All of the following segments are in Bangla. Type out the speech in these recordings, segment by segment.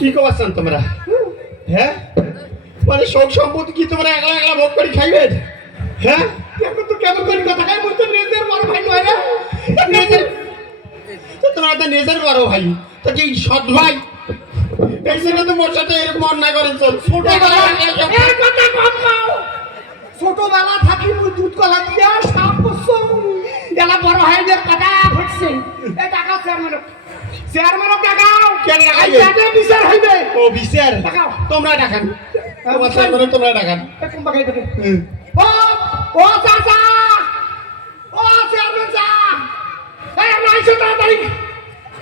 কি করছেন তোমরা? হ্যাঁ? মানে শোক সম্পত্তি কি তোমরা একলা একলা ভোগ করে খাইবে? হ্যাঁ? এখন তো কেমন করে কথা? খাই বলতো নিজের বড় ভাই নয় না নিজের তোমরা তো নিজের বড় ভাই। তো কি সৎ ভাই? এই জন্য তো মোর সাথে এরকম অন্যায় করেন ছোটবেলা থাকি মুই দুধ কলা দিয়া সাপ করছ এলা বড় হয়ে কথা ফুটছে এ টাকা চেয়ারম্যান চেয়ারম্যান দেখাও কেন দেখাইবে? এই জায়গায় বিচার হইবে ও বিচার দেখাও। তোমরা ডাকান তোমার সামনে তোমরা ডাকান এরকম বাগাই দেবে ও ও চাচা ও চেয়ারম্যান চা এই আমরা আইসো তাড়াতাড়ি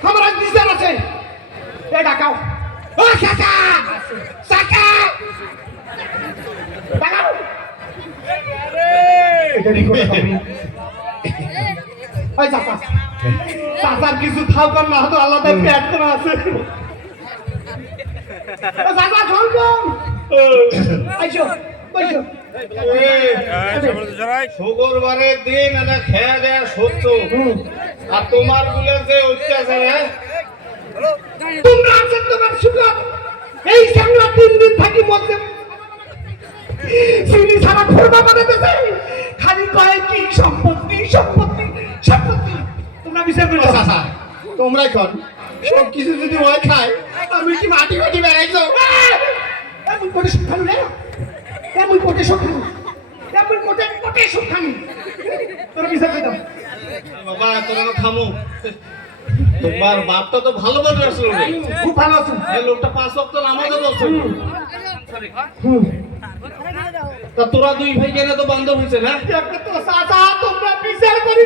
আমার আজ বিচার আছে এই ডাকাও ও চাচা চাচা ডাকাও এটা রেকর্ড হবে ওই চাচা চাচার কিছু থাকার না হতো আলাদা প্যাট করা আছে। ও চাচা শুনবেন আইসো বসো শুক্রবারের দিন এটা খেয়ে দেয়া সত্য। আর তোমারগুলো যে অত্যাচার হ্যাঁ? তোমরা আছেন তোমার সুযোগ এই সাংলা তিন দিন থাকি মধ্যে সারা ঘুরবা বানাতেছে খালি কয় কি সম্পত্তি তোমরা বিচার করে ও চাচা, তোমরা এখন সব কিছু যদি ওই খায় আমি কি মাটি মাটি বেড়াইছো? এমন কোটে সুখ খানু এমন কোটে সুখ খানু এমন কোটে কোটে সুখ খানু তোরা বিচার করে বাবা তোরা থামো তোমার বাপটা তো ভালো বলে আসলো খুব ভালো আছো। এই লোকটা পাঁচ ওয়াক্ত নামাজও বলছে তা তোরা দুই ভাই কেন তো বান্ধব হয়েছে না? তো চাচা তোমরা বিচার করে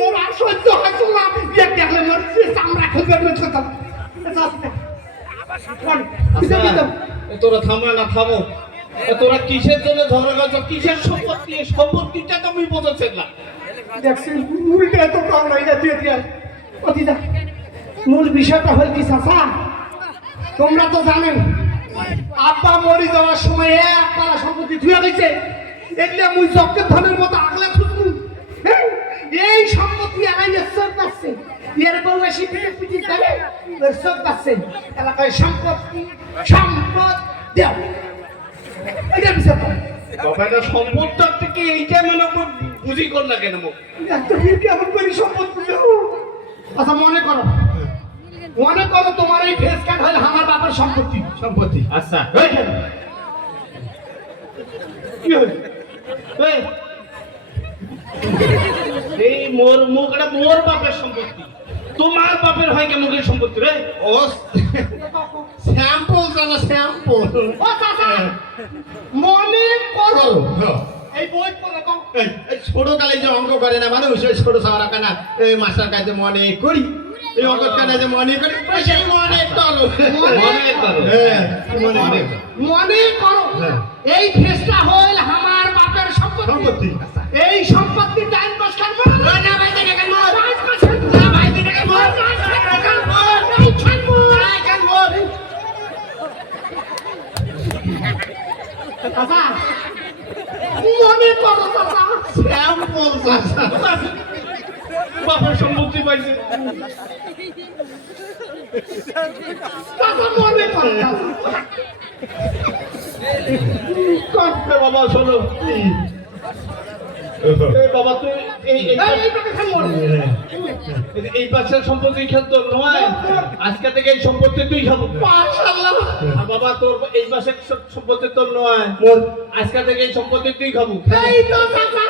মোর আর সহ্য হচ্ছে না। এক দেখলে মোর চামড়া করতাম আচ্ছা, এ তোরা থামো না থামো। তোরা কিসের জন্য ঝগড়া করছ? কিসের সম্পত্তি? সম্পত্তিটা তো আমি বোঝাচ্ছেন না। দেখছি মুড়িটা তো কম নাই না দিয়ে দিয়ে অতিদা মূল বিষয়টা হল কি চাচা? তোমরা তো জানেন আব্বা মরি যাওয়ার সময় এক পালা সম্পত্তি ধুয়ে গেছে এগুলো মুই জকের ধনের মতো আগলে? এই সম্পত্তি আগাই চোখ পাচ্ছে এর বউ এসে পিঠে পিঠে করে ওর চোখ পাচ্ছে এলাকায় সম্পত্তি সম্পদ দেও। এটা বিচার করো। বাবা এটা থেকে এইটা মানে বুঝি কর না কেন একটা ফির কেমন করে সম্পত্তি দেবো আচ্ছা মনে করো। মনে করো তোমার এই ফেস কার্ড হলে আমার বাবার সম্পত্তি। সম্পত্তি। আচ্ছা। কি হলো? এই, এই মোর মুখ এটা মোর বাপের সম্পত্তি। তোমার বাপের হয় কেমন করে সম্পত্তি রে? ও স্যাম্পল জানা স্যাম্পল। ও চাচা, মনে করো। এই বই পড়ে কও। ছোট কালে যে অঙ্ক করে না মানুষ ওই ছোট সারা কানা এই মাস্টার কাছে মনে করি। এই অঙ্ক কানা যে মনে করি সেই মনে করো। মনে করো। হ্যাঁ মনে মনে করো। হ্যাঁ। এই ফেসটা হইল আমার বাপের সম্পত্তি। সম্পত্তি। এই সম্পত্তি চাচা মনে করো চাচা স্যাম্পল চাচা বাপের সম্পত্তি পাইছে। চাচা মনে করো চাচা বাবা শোনো। বাবা তুই এই এই এই এই কথা খালি এই পাশের সম্পত্তি খেলতো নয়। আজকে থেকে এই সম্পত্তি তুই খাব মাশাআল্লাহ। বাবা তোর এই পাশের সব সম্পত্তি তোর নয়। আজকে থেকে এই সম্পত্তি তুই খাব। এই তো চাচা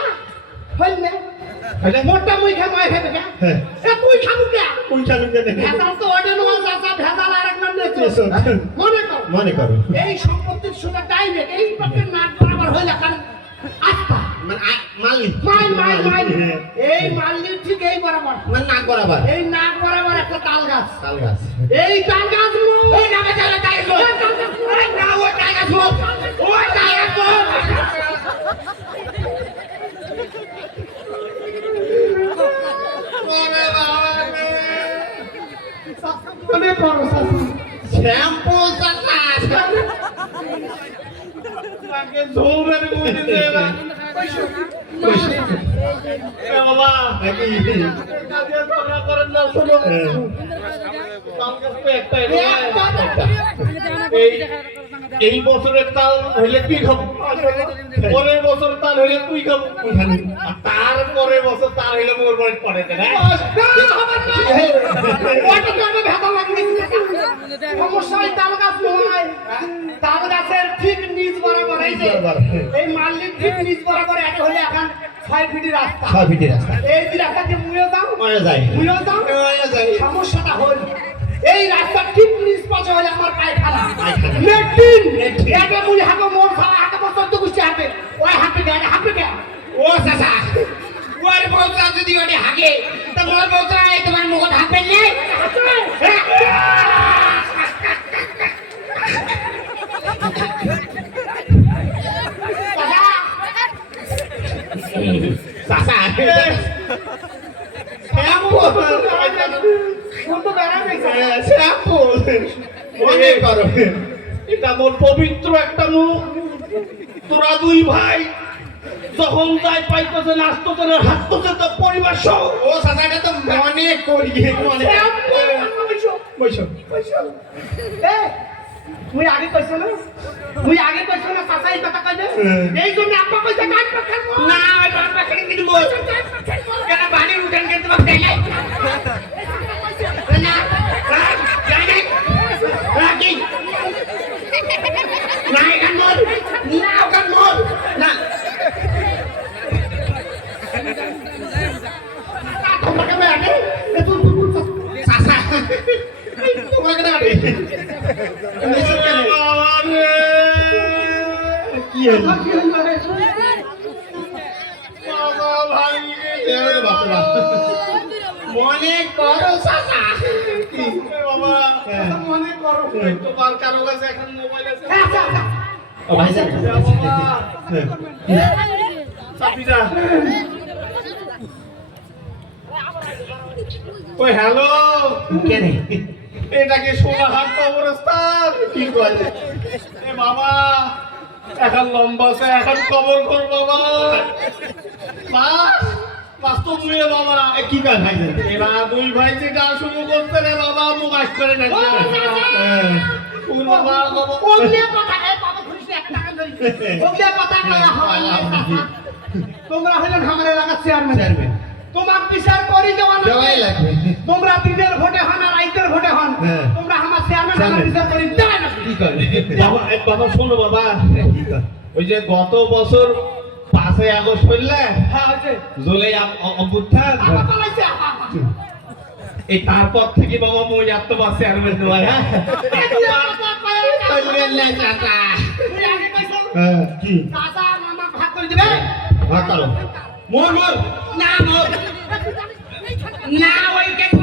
হইলে মোটা মুই খাব এই খাবে কে এ তুই খাব কে? কোন চালু কে ভেজাল তো ওটা নয় চাচা ভেজাল আর এক নাম মনে করো। মনে করো। এই সম্পত্তির সুদে ডাইরেক্ট এই পাপের নাক বরাবর হইলে কারণ আত্মা মানে মালি মাইল এই মালনির ঠিক এই বরাবর। মানে নাক বরাবর। এই নাক বরাবর একটা তাল গাছ। তাল গাছ এই তাল গাছ ওই নামে চলে তাল গাছ। ওই না ওই তাল গাছ ওই তাল গাছ করো চাচা শ্যাম্পু চাচা এই বছরের তাল হইলে তুই খাব। পরের বছর তাল হইলে তুই খাব। তার পরের বছর তাল হইলে মোর বাড়ি পড়ে সমস্যা গাছের ঠিক নিচ বরাবর এই এই মাল্লির ঠিক নিচ বরাবর এটা হলে এখন ছয় ফিটি রাস্তা। ছয় ফিটের রাস্তা। এই যে রাস্তা দিয়ে মুড়ে যাও যায় মুড়ে যাও মরে যায় সমস্যাটা হল এই রাস্তা ঠিক নিচ পাশে হলে আমার পায়খানা। পায়খানা। লেট্রিন এটা মুড়ি হাতে মোর খাওয়া হাতে বসে তো গুছি হাতে ওই হাতে গায়ে হাতে গায়ে ও চাচা ওর বউটা যদি ওটি হাগে তো মোর বউটা তোমার মুখত হাত পেলে চাচা শুনতে বেড়া গেছে মনে করো এটা মোর পবিত্র একটা মুখ। তোরা দুই ভাই যখন যাই পাইতেছে নাচতেছে না হাসতেছে তো পরিবার সহ। ও চাচাটা তো মনে করি। বৈশো মুই আগে কইছো না? মুই আগে কইছো না চাচা এই কথা কইবে? এই জন্য আপা কইছে কাজ পাখার না বাবা খেলে কিন্তু মোর কেন বাড়ি উঠেন কিন্তু বাপ কি মনে করো মনে করো কাছে এখন মোবাইল আচ্ছা আচ্ছা হ্যালো কেন এটাকে সোনাহাট কবরস্থান। কি করে এ বাবা এখন লম্বা আছে এখন কবর কর বাবা। বাস বাস্তব নিয়ে বাবা। এ কি কাজ ভাই এরা দুই ভাই যে গান শুরু করতে রে বাবা মুখ আস করে না হ্যাঁ। কয় হয় তোমরা হলেন আমার এলাকার চেয়ারম্যান চেয়ারম্যান। তোমার বিচার করি দেওয়া দেওয়াই লাগবে তোমরা দিনের ভোটে হন আর রাইতের ভোটে হন হ্যাঁ। তোমরা আমার চেয়ারম্যান আমার বিচার করি দেওয়া না কি করবে বাবা শোনো বাবা কি কর ওই যে গত বছর পাঁচই আগস্ট হইলে হ্যাঁ জুলাই অভ্যুত্থান। এই তারপর থেকে বাবা মই যাত্রা পাশে আর দেওয়া হ্যাঁ হ্যাঁ কি চাচা মামা ভাগ করে দিবে ভাগ করো মোর মোর না মোর না ওই কেক মোর